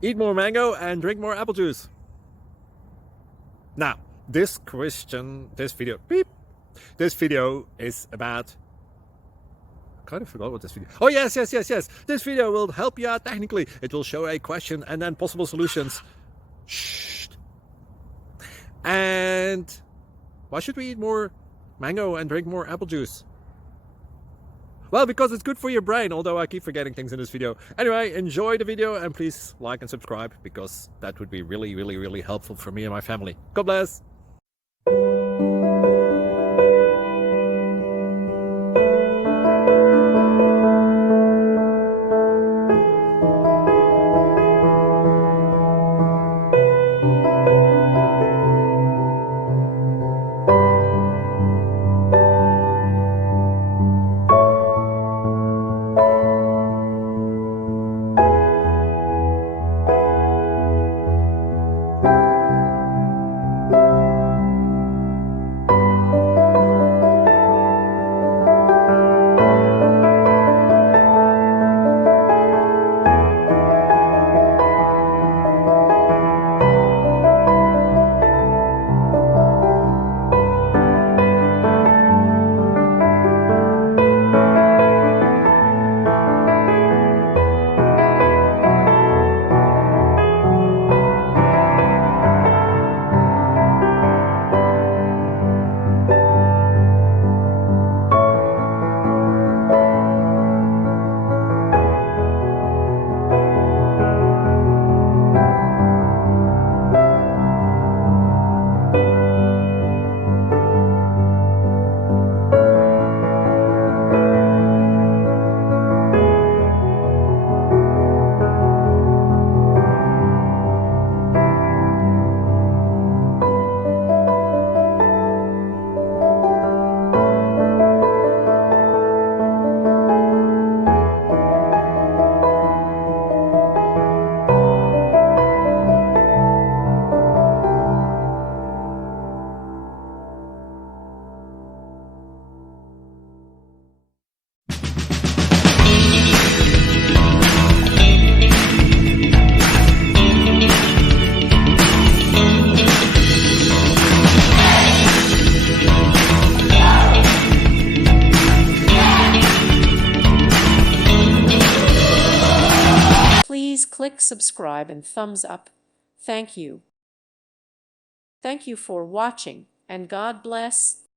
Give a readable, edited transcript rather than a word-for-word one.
Eat more mango and drink more apple juice. Now, this video is about... I kind of forgot what this video... Oh, yes. This video will help you out technically. It will show a question and then possible solutions. Shh. And why should we eat more mango and drink more apple juice? Well, because it's good for your brain, although I keep forgetting things in this video. Anyway, enjoy the video and please like and subscribe, because that would be really helpful for me and my family. God bless! Please click subscribe and thumbs up. Thank you. Thank you for watching, and God bless.